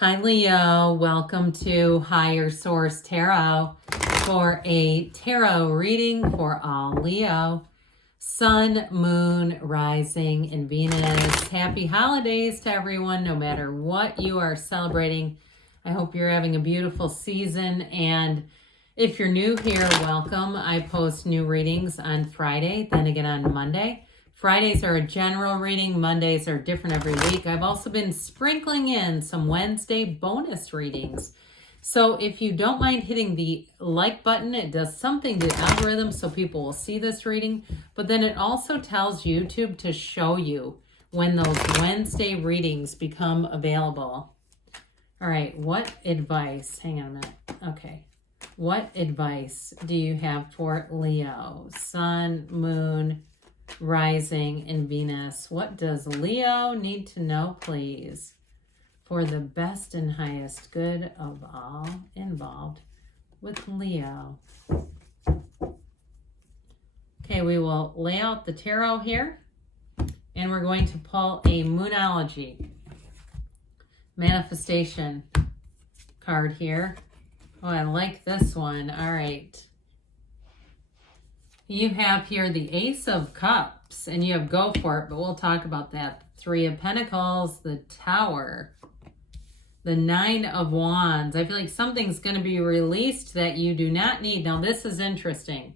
Hi Leo, welcome to Higher Source Tarot for a tarot reading for all Leo. Sun, Moon, Rising, and Venus. Happy holidays to everyone, no matter what you are celebrating. I hope you're having a beautiful season, and if you're new here, welcome. I post new readings on Friday, then again on Monday. Fridays are a general reading. Mondays are different every week. I've also been sprinkling in some Wednesday bonus readings. So if you don't mind hitting the like button, it does something to the algorithm so people will see this reading. But then it also tells YouTube to show you when those Wednesday readings become available. All right, what advice? Hang on a minute. Okay. What advice do you have for Leo? Sun, Moon, Rising, and Venus. What does Leo need to know, please, for the best and highest good of all involved with Leo? Okay, we will lay out the tarot here, and we're going to pull a Moonology manifestation card here. Oh, I like this one. All right. You have here the Ace of Cups, and you have go for it, but we'll talk about that. Three of Pentacles, the Tower, the Nine of Wands. I feel like something's going to be released that you do not need. Now, this is interesting.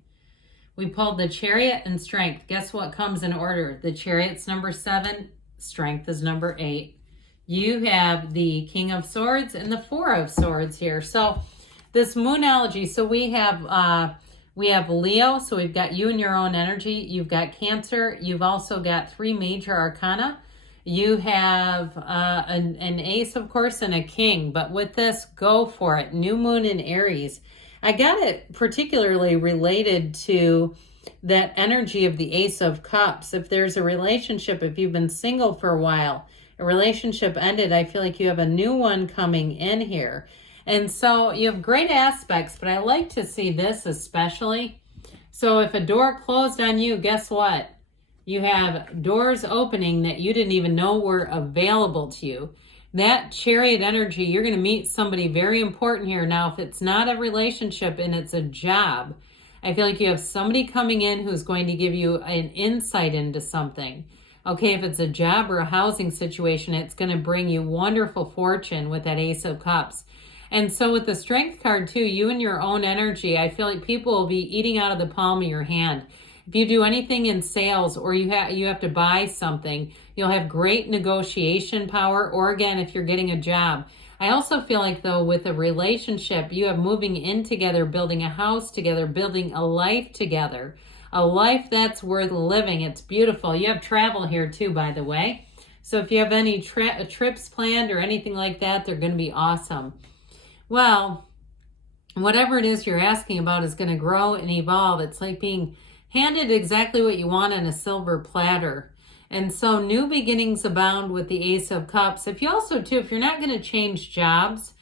We pulled the Chariot and Strength. Guess what comes in order? The Chariot's number 7, Strength is number 8. You have the King of Swords and the Four of Swords here. So this Moonology, so we have Leo, so we've got you and your own energy. You've got Cancer. You've also got 3 major arcana. You have an ace, of course, and a king. But with this, go for it. New moon in Aries. I got it particularly related to that energy of the Ace of Cups. If there's a relationship, if you've been single for a while, a relationship ended, I feel like you have a new one coming in here. And so you have great aspects, but I like to see this especially. So if a door closed on you, guess what? You have doors opening that you didn't even know were available to you. That Chariot energy, you're going to meet somebody very important here. Now, if it's not a relationship and it's a job, I feel like you have somebody coming in who's going to give you an insight into something. Okay, if it's a job or a housing situation, it's going to bring you wonderful fortune with that Ace of Cups. And so with the Strength card too, you and your own energy, I feel like people will be eating out of the palm of your hand. If you do anything in sales or you have to buy something, you'll have great negotiation power. Or again, if you're getting a job. I also feel like though with a relationship, you have moving in together, building a house together, building a life together. A life that's worth living. It's beautiful. You have travel here too, by the way. So if you have any trips planned or anything like that, they're going to be awesome. Well, whatever it is you're asking about is going to grow and evolve. It's like being handed exactly what you want on a silver platter. And so new beginnings abound with the Ace of Cups. If you also, too, if you're not going to change jobs,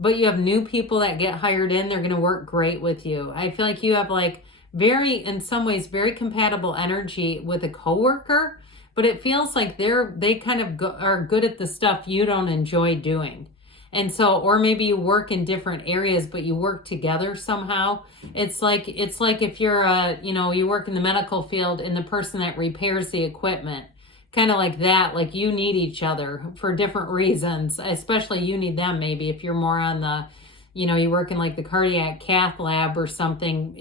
but you have new people that get hired in, they're going to work great with you. I feel like you have like in some ways, very compatible energy with a coworker, but it feels like they kind of are good at the stuff you don't enjoy doing. And so, or maybe you work in different areas, but you work together somehow. It's like if you're you work in the medical field and the person that repairs the equipment, kind of like that, like you need each other for different reasons, especially you need them maybe if you're more on the, you work in like the cardiac cath lab or something,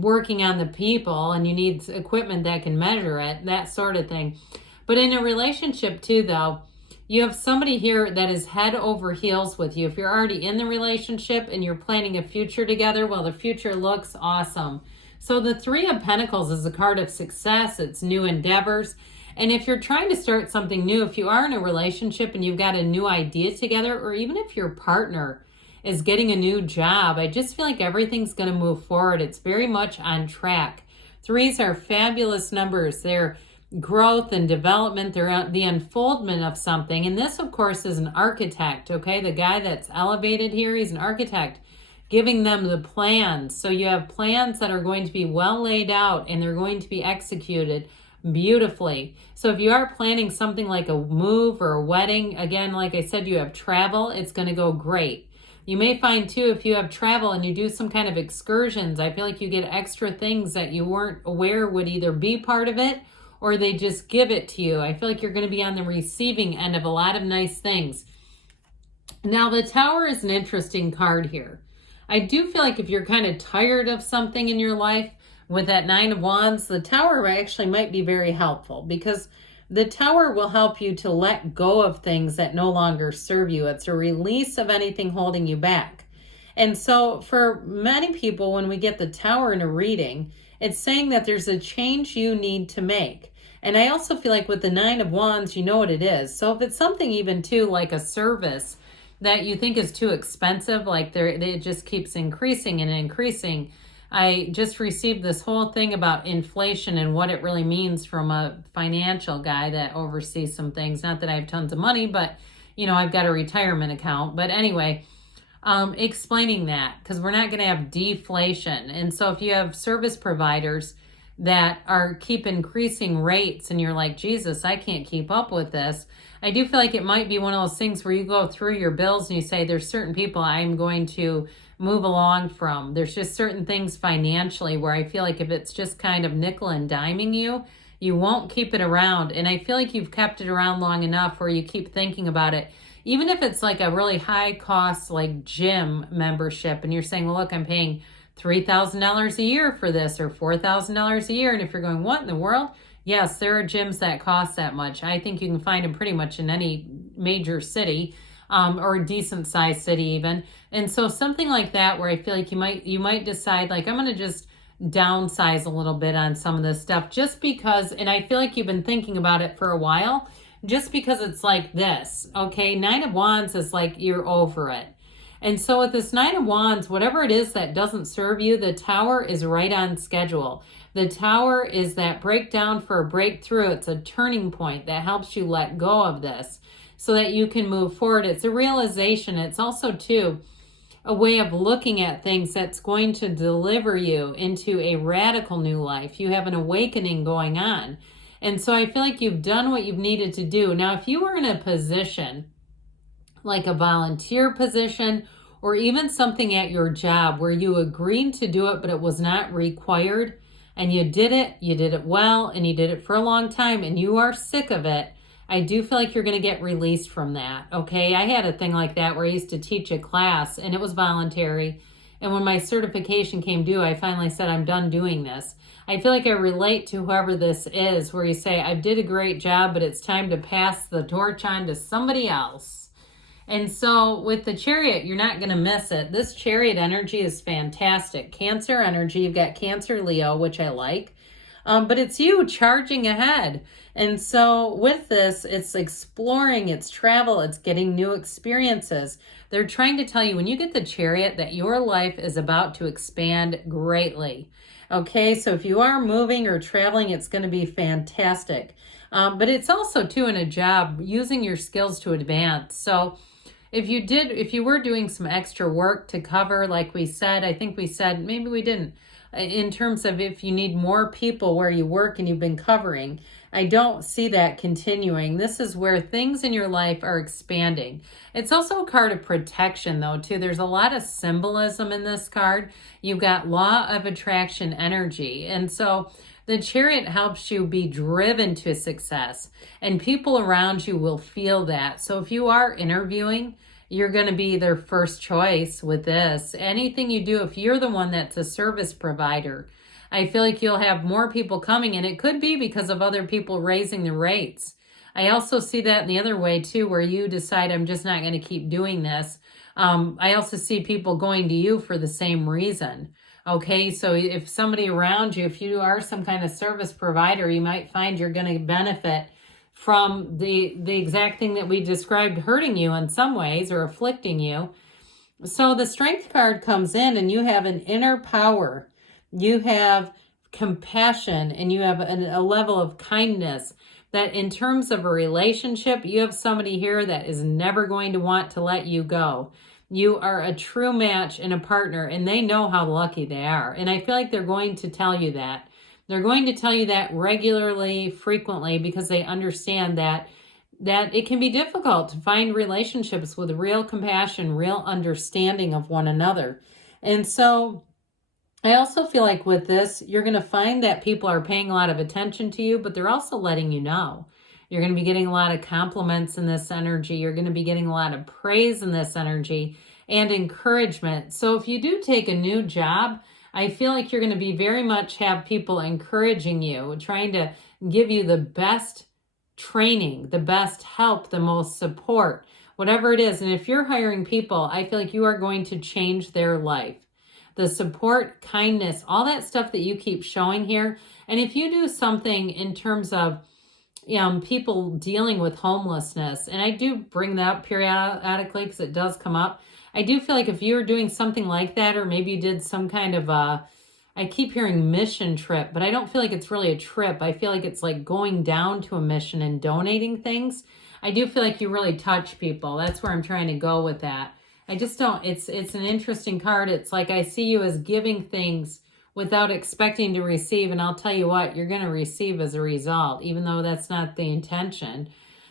working on the people and you need equipment that can measure it, that sort of thing. But in a relationship too, though, you have somebody here that is head over heels with you. If you're already in the relationship and you're planning a future together, well, the future looks awesome. So the 3 of Pentacles is a card of success. It's new endeavors. And if you're trying to start something new, if you are in a relationship and you've got a new idea together, or even if your partner is getting a new job, I just feel like everything's going to move forward. It's very much on track. 3s are fabulous numbers. They're growth and development. They're the unfoldment of something. And this, of course, is an architect, okay? The guy that's elevated here, he's an architect, giving them the plans. So you have plans that are going to be well laid out and they're going to be executed. beautifully. So if you are planning something like a move or a wedding, again, like I said, you have travel, it's going to go great. You may find too, if you have travel and you do some kind of excursions, I feel like you get extra things that you weren't aware would either be part of it or they just give it to you. I feel like you're going to be on the receiving end of a lot of nice things. Now, the Tower is an interesting card here. I do feel like if you're kind of tired of something in your life, with that Nine of Wands, the Tower actually might be very helpful because the Tower will help you to let go of things that no longer serve you. It's a release of anything holding you back. And so for many people, when we get the Tower in a reading, it's saying that there's a change you need to make. And I also feel like with the Nine of Wands, you know what it is. So if it's something even too like a service that you think is too expensive, like it just keeps increasing and increasing. I just received this whole thing about inflation and what it really means from a financial guy that oversees some things. Not that I have tons of money, but I've got a retirement account. But anyway, explaining that because we're not going to have deflation. And so if you have service providers that keep increasing rates and you're like, Jesus, I can't keep up with this. I do feel like it might be one of those things where you go through your bills and you say, there's certain people I'm going to move along from. There's just certain things financially where I feel like if it's just kind of nickel and diming you, you won't keep it around. And I feel like you've kept it around long enough where you keep thinking about it. Even if it's like a really high cost, like gym membership, and you're saying, well, look, I'm paying $3,000 a year for this or $4,000 a year. And if you're going, what in the world? Yes, there are gyms that cost that much. I think you can find them pretty much in any major city. Or a decent sized city even. And so something like that where I feel like you might decide like, I'm going to just downsize a little bit on some of this stuff just because, and I feel like you've been thinking about it for a while, just because it's like this, okay? Nine of Wands is like, you're over it. And so with this Nine of Wands, whatever it is that doesn't serve you, the Tower is right on schedule. The Tower is that breakdown for a breakthrough. It's a turning point that helps you let go of this, so that you can move forward. It's a realization. It's also, too, a way of looking at things that's going to deliver you into a radical new life. You have an awakening going on. And so I feel like you've done what you've needed to do. Now, if you were in a position, like a volunteer position, or even something at your job where you agreed to do it, but it was not required, and you did it well, and you did it for a long time, and you are sick of it, I do feel like you're going to get released from that, okay? I had a thing like that where I used to teach a class, and it was voluntary. And when my certification came due, I finally said, I'm done doing this. I feel like I relate to whoever this is, where you say, I did a great job, but it's time to pass the torch on to somebody else. And so with the Chariot, you're not going to miss it. This Chariot energy is fantastic. Cancer energy, you've got Cancer, Leo, which I like. But it's you charging ahead. And so with this, it's exploring, it's travel, it's getting new experiences. They're trying to tell you when you get the Chariot that your life is about to expand greatly. Okay, so if you are moving or traveling, it's going to be fantastic. But it's also, too, in a job, using your skills to advance. So if you were doing some extra work to cover, like we said, I think we said, maybe we didn't, in terms of if you need more people where you work and you've been covering, I don't see that continuing. This is where things in your life are expanding. It's also a card of protection, though, too. There's a lot of symbolism in this card. You've got law of attraction energy. And so the Chariot helps you be driven to success, and people around you will feel that. So if you are interviewing, you're going to be their first choice with this. Anything you do, if you're the one that's a service provider, I feel like you'll have more people coming, and it could be because of other people raising the rates. I also see that in the other way, too, where you decide, I'm just not going to keep doing this. I also see people going to you for the same reason. Okay, so if somebody around you, if you are some kind of service provider, you might find you're going to benefit from the exact thing that we described hurting you in some ways or afflicting you. So the Strength card comes in, and you have an inner power. You have compassion, and you have a level of kindness that in terms of a relationship, you have somebody here that is never going to want to let you go. You are a true match and a partner, and they know how lucky they are. And I feel like they're going to tell you that. They're going to tell you that regularly, frequently, because they understand that it can be difficult to find relationships with real compassion, real understanding of one another. And so I also feel like with this, you're going to find that people are paying a lot of attention to you, but they're also letting you know. You're going to be getting a lot of compliments in this energy. You're going to be getting a lot of praise in this energy and encouragement. So if you do take a new job, I feel like you're going to be very much have people encouraging you, trying to give you the best training, the best help, the most support, whatever it is. And if you're hiring people, I feel like you are going to change their life. The support, kindness, all that stuff that you keep showing here. And if you do something in terms of people dealing with homelessness, and I do bring that up periodically because it does come up. I do feel like if you're doing something like that, or maybe you did some kind of I keep hearing mission trip, but I don't feel like it's really a trip. I feel like it's like going down to a mission and donating things. I do feel like you really touch people. That's where I'm trying to go with that. I just don't, it's an interesting card. It's like I see you as giving things without expecting to receive. And I'll tell you what, you're going to receive as a result, even though that's not the intention.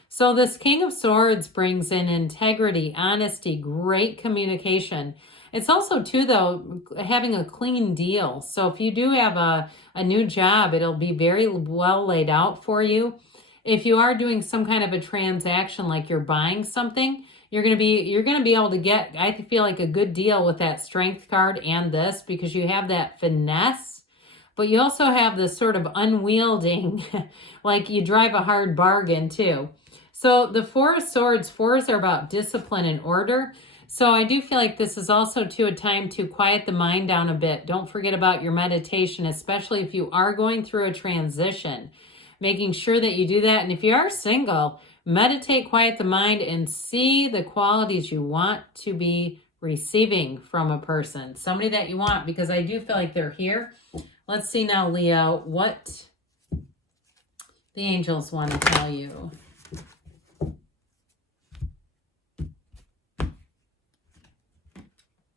So this King of Swords brings in integrity, honesty, great communication. It's also, too, though, having a clean deal. So if you do have a new job, it'll be very well laid out for you. If you are doing some kind of a transaction, like you're buying something, you're going to be able to get, I feel like, a good deal with that Strength card and this, because you have that finesse, but you also have this sort of unwielding, like you drive a hard bargain too. So the Four of Swords, fours are about discipline and order. So I do feel like this is also too a time to quiet the mind down a bit. Don't forget about your meditation, especially if you are going through a transition, making sure that you do that. And if you are single, meditate, quiet the mind, and see the qualities you want to be receiving from a person, somebody that you want, because I do feel like they're here. Let's see now, Leo, what the angels want to tell you.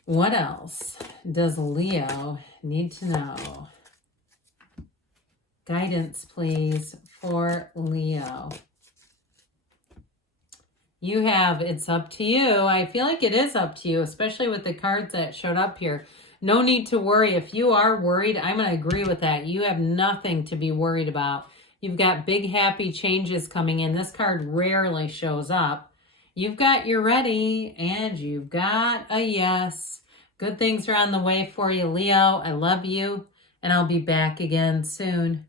What else does Leo need to know? Guidance, please, for Leo. You have, it's up to you. I feel like it is up to you, especially with the cards that showed up here. No need to worry. If you are worried, I'm going to agree with that. You have nothing to be worried about. You've got big, happy changes coming in. This card rarely shows up. You've got your ready, and you've got a yes. Good things are on the way for you, Leo. I love you, and I'll be back again soon.